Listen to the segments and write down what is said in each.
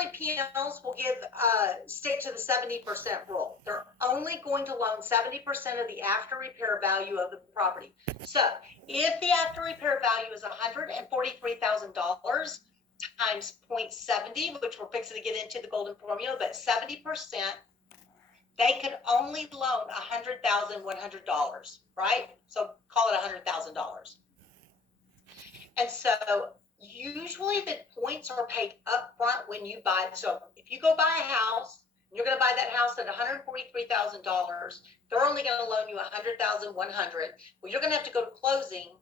generally PMs will stick to the 70% rule. They're only going to loan 70% of the after repair value of the property. So if the after repair value is $143,000 times 0.70, which we're fixing to get into the golden formula, but 70%, they could only loan $100,100, right? So call it $100,000. And so usually the points are paid up front when you buy. So if you go buy a house, you're going to buy that house at $143,000. They're only going to loan you $100,100. Well, you're going to have to go to closing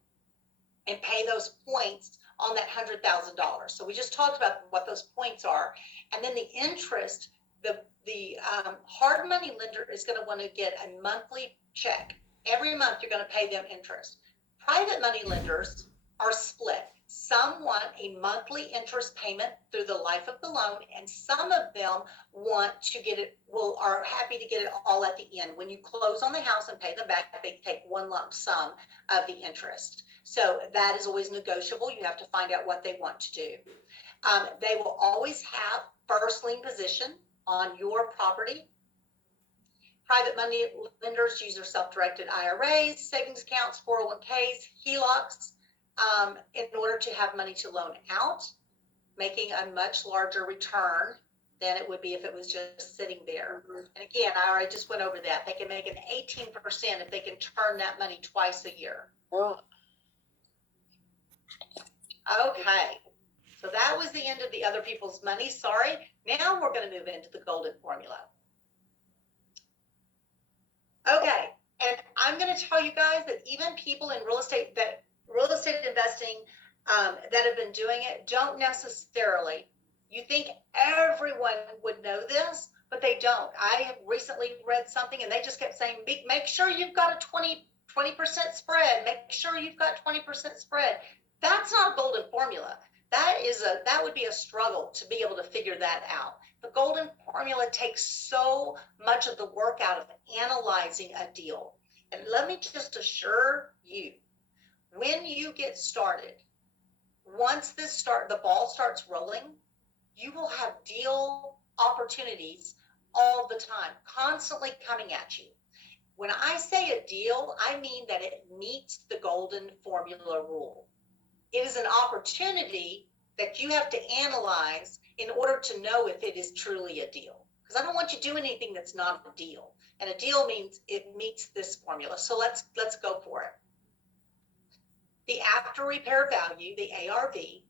and pay those points on that $100,000. So we just talked about what those points are, and then the interest. The hard money lender is going to want to get a monthly check. Every month you're going to pay them interest. Private money lenders are split. Some want a monthly interest payment through the life of the loan, and some of them want to get it, are happy to get it all at the end. When you close on the house and pay them back, they take one lump sum of the interest. So that is always negotiable. You have to find out what they want to do. They will always have first lien position on your property. Private money lenders use their self-directed IRAs, savings accounts, 401ks, HELOCs, in order to have money to loan out, making a much larger return than it would be if it was just sitting there. And again, I already just went over that. They can make an 18% if they can turn that money twice a year. Okay. So that was the end of the other people's money. Sorry. Now we're going to move into the golden formula. Okay. And I'm going to tell you guys that even people in real estate investing that have been doing it don't necessarily. You think everyone would know this, but they don't. I have recently read something and they just kept saying, make sure you've got a 20% spread. Make sure you've got 20% spread. That's not a golden formula. That would be a struggle to be able to figure that out. The golden formula takes so much of the work out of analyzing a deal. And let me just assure you, when you get started, once the ball starts rolling, you will have deal opportunities all the time, constantly coming at you. When I say a deal, I mean that it meets the golden formula rule. It is an opportunity that you have to analyze in order to know if it is truly a deal. Because I don't want you doing anything that's not a deal. And a deal means it meets this formula. So let's go for it. The after repair value, the ARV,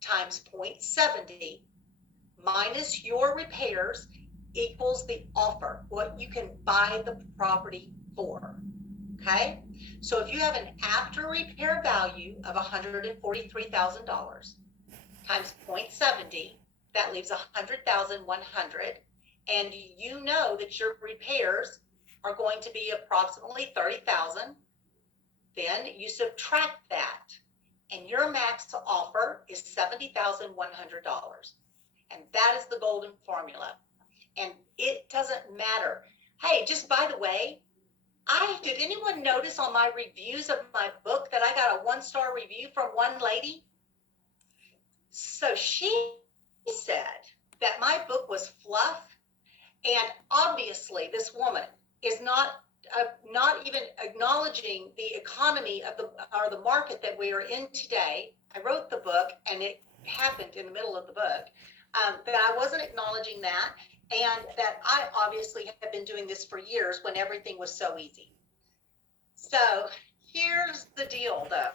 times 0.70 minus your repairs equals the offer, what you can buy the property for. Okay? So if you have an after repair value of $143,000 times 0.70, that leaves $100,100, and you know that your repairs are going to be approximately $30,000, then you subtract that, and your max offer is $70,100, and that is the golden formula. And it doesn't matter. Hey, just by the way, did anyone notice on my reviews of my book that I got a 1-star review from one lady? So she said that my book was fluff, and obviously this woman is not even acknowledging the economy of the market that we are in today. I wrote the book, and it happened in the middle of the book, but I wasn't acknowledging that, and that I obviously have been doing this for years when everything was so easy. So here's the deal, though.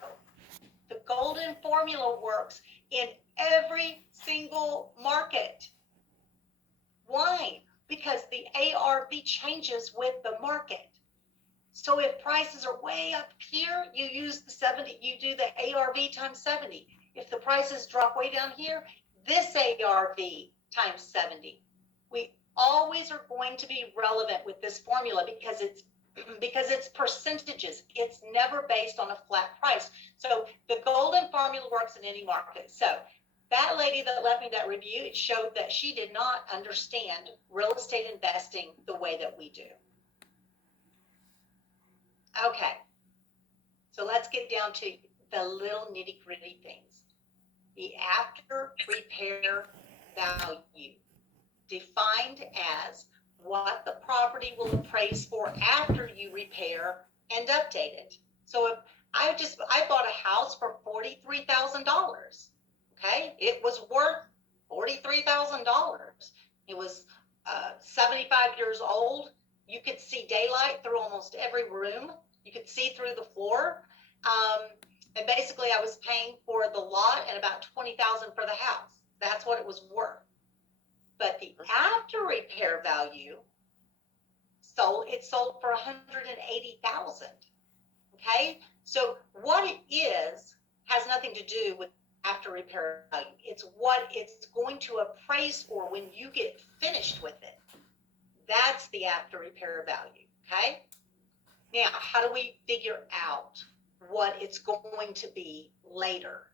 The golden formula works in every single market. Why? Because the ARV changes with the market. So if prices are way up here, you use the 70, you do the ARV times 70. If the prices drop way down here, this ARV times 70. We always are going to be relevant with this formula because it's percentages. It's never based on a flat price. So the golden formula works in any market. So that lady that left me that review, it showed that she did not understand real estate investing the way that we do. Okay, so let's get down to the little nitty-gritty things. The after repair value. defined as what the property will appraise for after you repair and update it. So if I bought a house for $43,000, okay, it was worth $43,000. It was 75 years old. You could see daylight through almost every room. You could see through the floor. And basically I was paying for the lot and about $20,000 for the house. That's what it was worth. But the after repair value sold for $180,000. Okay, so what it is has nothing to do with after repair value. It's what it's going to appraise for when you get finished with it. That's the after repair value. Okay, now how do we figure out what it's going to be later?